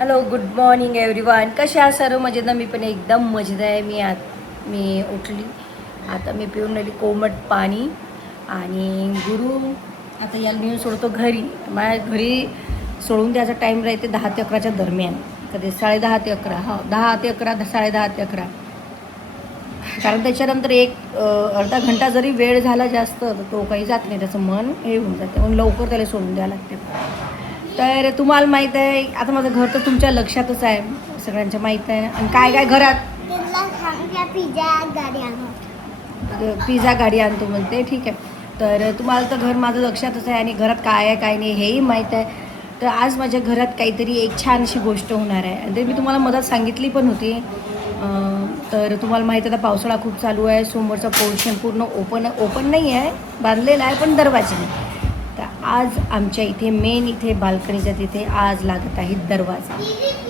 Hello good morning everyone. कशा आहात सर्व? मजेत ना? मी पण एकदम मजेत आहे. मी उठली, आता मी पिऊन राहिली कोमट पाणी आणि गुरु आता याला नेऊन सोडतो घरी. माझ्या घरी सोडून द्यायचा टाईम राहते 10 ते 11च्या दरम्यान, कधी 10:30 ते 11, 10 ते 11, 10:30 ते 11. कारण त्याच्यानंतर अर्धा घंटा जरी वेळ झाला जास्त तर तो काही जात नाही, त्याचं मन हे होऊन जाते, म्हणून लवकर त्याला सोडून द्यावं लागते. तर तुम्हाला माहीत आहे, आता माझं घर तर तुमच्या लक्षातच आहे, सगळ्यांच्या माहीत आहे. आणि काय काय घरात पिझ्झा गाडी आणतो म्हणते, ठीक आहे. तर तुम्हाला तर घर माझं लक्षातच आहे आणि घरात काय आहे काय नाही हेही माहीत आहे. तर आज माझ्या घरात काहीतरी एक छान अशी गोष्ट होणार आहे आणि ते मी तुम्हाला मदत सांगितली पण होती. तर तुम्हाला माहीत आहे, आता पावसाळा खूप चालू आहे. समोरचा पोर्शन पूर्ण ओपन नाही आहे, बांधलेला आहे पण दरवाजे नाही. तर आज आमच्या इथे इथे बाल्कनीच्या तिथे आज लागत आहे दरवाजा.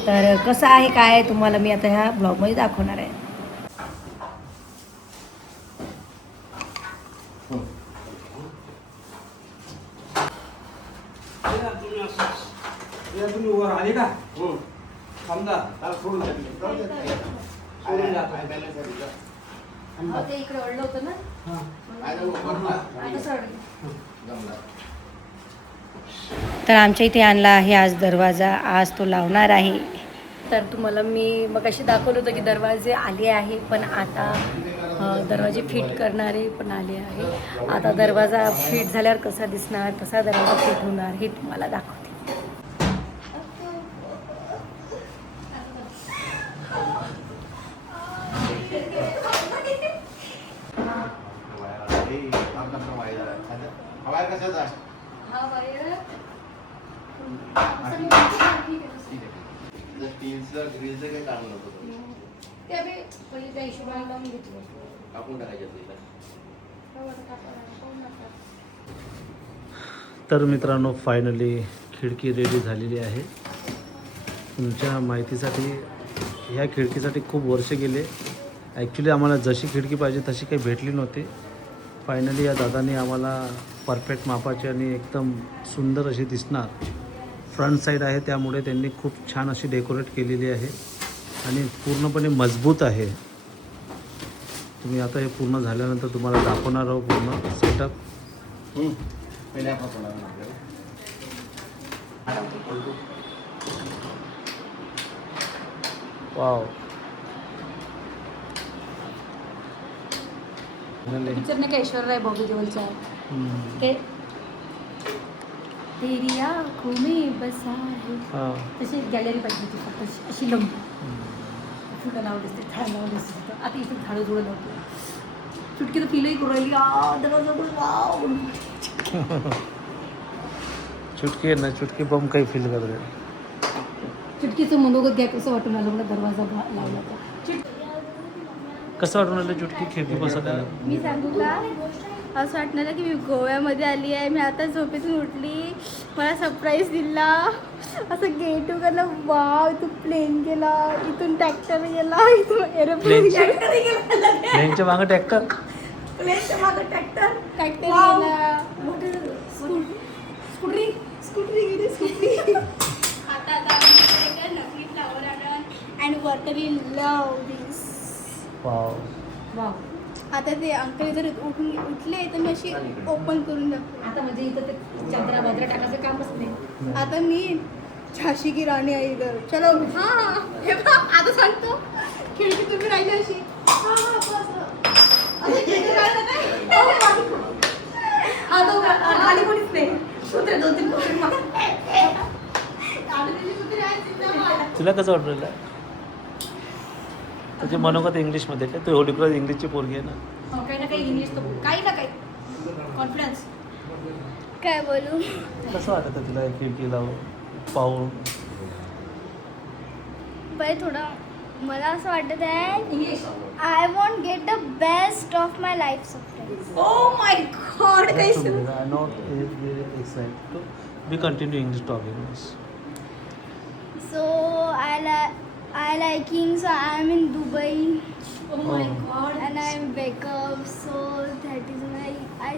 तर कसं आहे काय आहे तुम्हाला मी आता ह्या ब्लॉगमध्ये दाखवणार आहे. तुम्ही वर आले का? समजा त्याला सोडून ते इकडे अडलं होतं ना. तर आमच्या इथे आणला आहे आज दरवाजा. आज तो लावणार आहे. तर तुम्हाला मी मग अशी दाखवलं होतं की दरवाजे आले आहे, पण आता दरवाजे फिट करणारे पण आले आहे. आता दरवाजा फिट झाल्यावर कसा दिसणार, कसा दरवाजा फिट होणार हे तुम्हाला दाखवते. तर मित्रांनो, फायनली खिडकी रेडी झालेली आहे. तुमच्या माहितीसाठी ह्या खिडकीसाठी खूप वर्ष गेले. ॲक्च्युली आम्हाला जशी खिडकी पाहिजे तशी काही भेटली नव्हती. फायनली या दादाने आम्हाला परफेक्ट मापाची आणि एकदम सुंदर अशी दिसणार फ्रंट साईड आहे, त्यामुळे त्यांनी खूप छान अशी डेकोरेट केलेली आहे आणि पूर्णपणे मजबूत आहे. तुम्ही आता हे पूर्ण झाल्यानंतर तुम्हाला दाखवणार आहोत पूर्ण सेटअप. वाव, पिक्चर नाही का ऐश्वर्या बॉबी देओलचा आहे, तेरी आँखों में बसा है, तशी गॅलरी पाहिजे होती, फक्त अशी लंब फुलं लावली असते, झाडं लावली असते. आता इथून झाडं जुळं लावतो. चुटकी तर फीलही करू राहिली. वाव, चुटकी आहे ना, चुटकी बम काही फील कर रहे. चुटकीचं मनोगत घ्या कसं वाटून आलं मला दरवाजा लावला तर. कसं वाटून आलं चुटकी खिडकी बसवल्याला? मी सांगू का, असं वाटणार की मी गोव्यामध्ये आली आहे. मी आता झोपेतून उठली, मला सरप्राईज दिला, असं गेट उघडलं, वाव तू प्लेन गेला, इथून ट्रॅक्टर गेला, इथून एरोप्लेन गेला, प्लेनच्या मागं ट्रॅक्टर, प्लेनच्या मागं ट्रॅक्टर गेला, स्कूटरी गेली, स्कूटरी. आता आम्ही नकली फ्लावर आणून and water in love this. Wow wow. आता ते अंकल जर उठले तर मी अशी ओपन करून दाखवते. आता म्हणजे इथं ते चंद्रा भद्रा टाकायचं कामच नाही. आता मी झाशी की राणी आहे इधर. चलो हां हे बघ, आता सांगतो खिडकी तुम्ही राहिली अशी. खाली कोणीच नाही. सूत्र 2-3 तुला कसं वाटलं? तुझे मनोगत इंग्लिशमध्ये काय? तू होली क्रॉस इंग्लिशची पोरगी आहे ना. काही ना काही इंग्लिश तो काही ना काही कॉन्फिडन्स. काय बोलू, कसं वाटतं तुला खिडकीला पाहून? बाई थोडं मला असं वाटत आहे English. I want get the best of my life surprise. O my God. I know excited. We continue English talking. So I liking, so I am in Dubai. Oh my god. And I wake up, so that is why I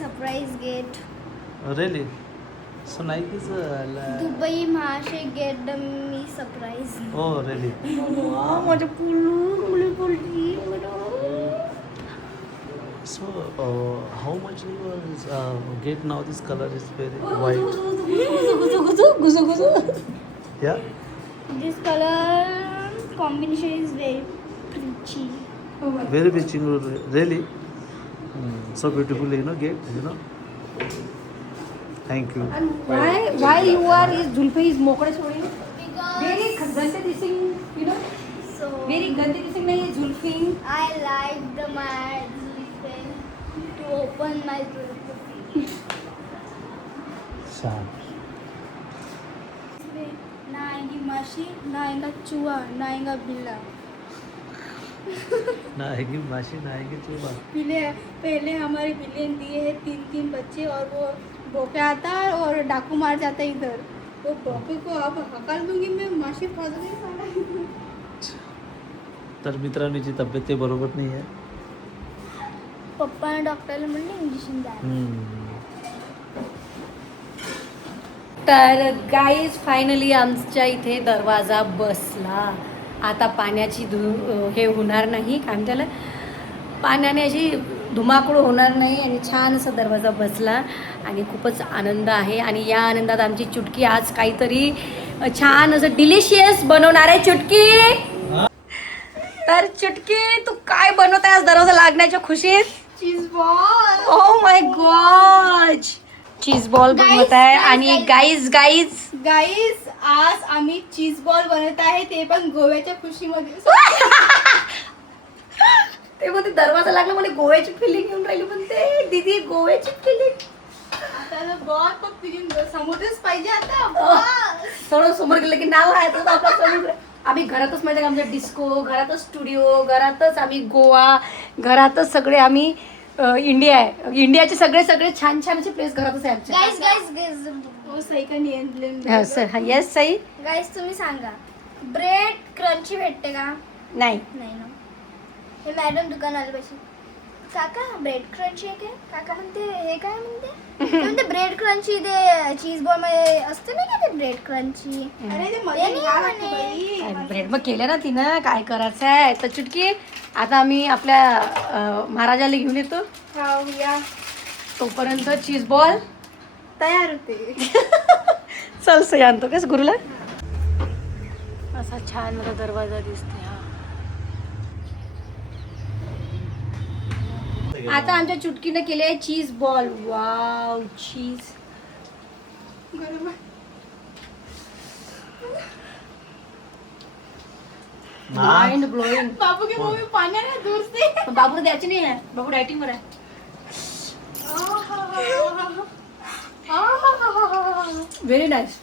surprise get. Really? So Nike is Dubai महाशय get me surprise. oh really? माझं पुलू बोलली. So how much you was get now? This color is very white. Yeah. This color combination is very pretty. Very rich, really. So beautiful, get, Thank you. And why you are is Zulfi is मोकळे सोडी. Because Very गंदे Dissing, so very गंदे दिसिंग नाही Zulfi. I like the my Zulfi to open my Zulfi. छान. ना आएगी माशी, ना आएगा चूहा, ना आएगा बिल्ला. ना आएगी माशी, ना आएगी चूहा. पहले हमारे बिल्ली ने दिए हैं 3 बच्चे और वो भोंके आता है और डाकू मार जाता है इधर. वो भोंके को अब हकाल दूंगी मैं, माशी फंस गई साला. तर मित्रांनो हिची तब्येत ते बरोबर नाही आहे. पप्पाने डॉक्टरला म्हणले इंजेक्शन द्या. तर गाईज फायनली आमच्या इथे दरवाजा बसला. आता पाण्याची हे होणार नाही, काय त्याला पाण्याने अशी धुमाकूळ होणार नाही आणि छान असा दरवाजा बसला आणि खूपच आनंद आहे. आणि या आनंदात आमची चुटकी आज काहीतरी छान असं डिलिशियस बनवणार आहे. चुटकी, तर चुटकी तू काय बनवत आहे आज दरवाजा लागण्याच्या खुशीत? Cheese ball. Oh my god, cheese ball बनवत आहे. आणि गाईज गाईस आज आम्ही चीज बॉल बनवत आहे, ते पण गोव्याच्या खुशीमध्ये. ते मध्ये दरवाजा लागला, मला गोव्याची फिलिंग येऊन राहिली. पण ते दीदी गोव्याची फिलिंग आता बॉल पण फिलिंग समुद्रच पाहिजे आता. थोडं समोर गेलं की नाव आहे तर आपला समुद्र. आम्ही घरातच माहिती का, आमचा डिस्को घरातच, स्टुडिओ घरातच, आम्ही गोवा घरातच, सगळे आम्ही इंडिया आहे. इंडियाचे सगळे छान छान असे प्लेस घरातच आहे आमच्या. गाईस हो सही का नियंत्रण. येस सई. गाईस तुम्ही सांगा, ब्रेड क्रंची भेटते का? नाही नाही ना. हे मॅडम दुकान आले पाहिजे. काका ब्रेड क्रंची आहे काय? काका म्हणते हे काय म्हणते? ते म्हणते ब्रेड क्रंची ते चीज बॉल मध्ये असते नाही का ते ब्रेड क्रंची. अरे ते म्हणे ब्रेड मग केलं ना तिनं, काय करायचं आहे. तर चुटकी आता आम्ही आपल्या महाराजाला घेऊन येतो. खाऊया. तोपर्यंत चीज बॉल तयार होते. चल सई आणतो कस गुरुला. असा छान मला दरवाजा दिसते. हा आता आमच्या चुटकीने केले आहे cheese ball. Wow cheese. Mind blowing. बाबू की मूवी पाण्याने दूर से. बाबूला द्यायची नाही आहे, बाबू डायटिंग वर आहे. Very nice.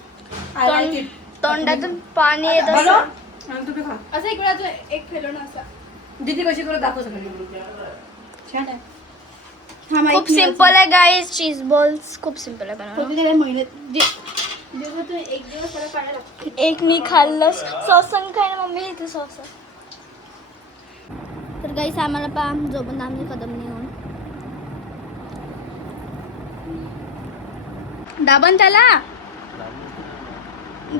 I like it. तोंडातून पाणी येत हॅलो असं. आणि तुम्ही खा. असं इकडे अजून एक फेलून असा. दीदी कशी करत दाखव सगळं. छान आहे. खूप सिंपल आहे गाईज. चीज बॉल्स खूप सिंपल आहे बनवणं. एक मी खाल्लं सॉस संग खाय ना मम्मी इथे सॉस. तर गाईस आम्हाला पा जोपर्यंत आमची कदम नाही होऊन दाबन त्याला.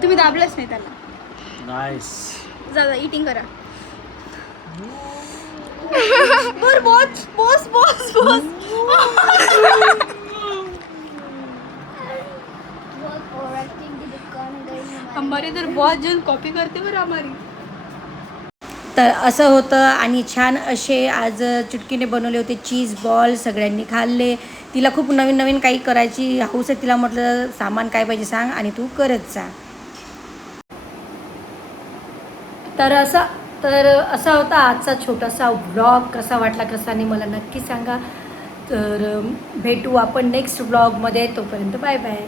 तुम्ही दाबलंच नाही त्याला. नाईस. जा इटिंग करा. बोस बोस बोस बोस बोस. हमारे इधर बहुत जन कॉपी करते बरं हमारी. तर असं होतं आणि छान असे आज चुटकीने बनवले होते चीज बॉल. सगळ्यांनी खाल्ले. तिला खूप नवीन नवीन काही करायची हौस आहे. तिला म्हटलं सामान काय पाहिजे सांग आणि तू करत जा. तर असा होता आजचा छोटासा व्लॉग. कसा वाटला कसा नाही मला नक्की सांगा. तर भेटू आपण नेक्स्ट व्लॉगमध्ये. तोपर्यंत बाय बाय.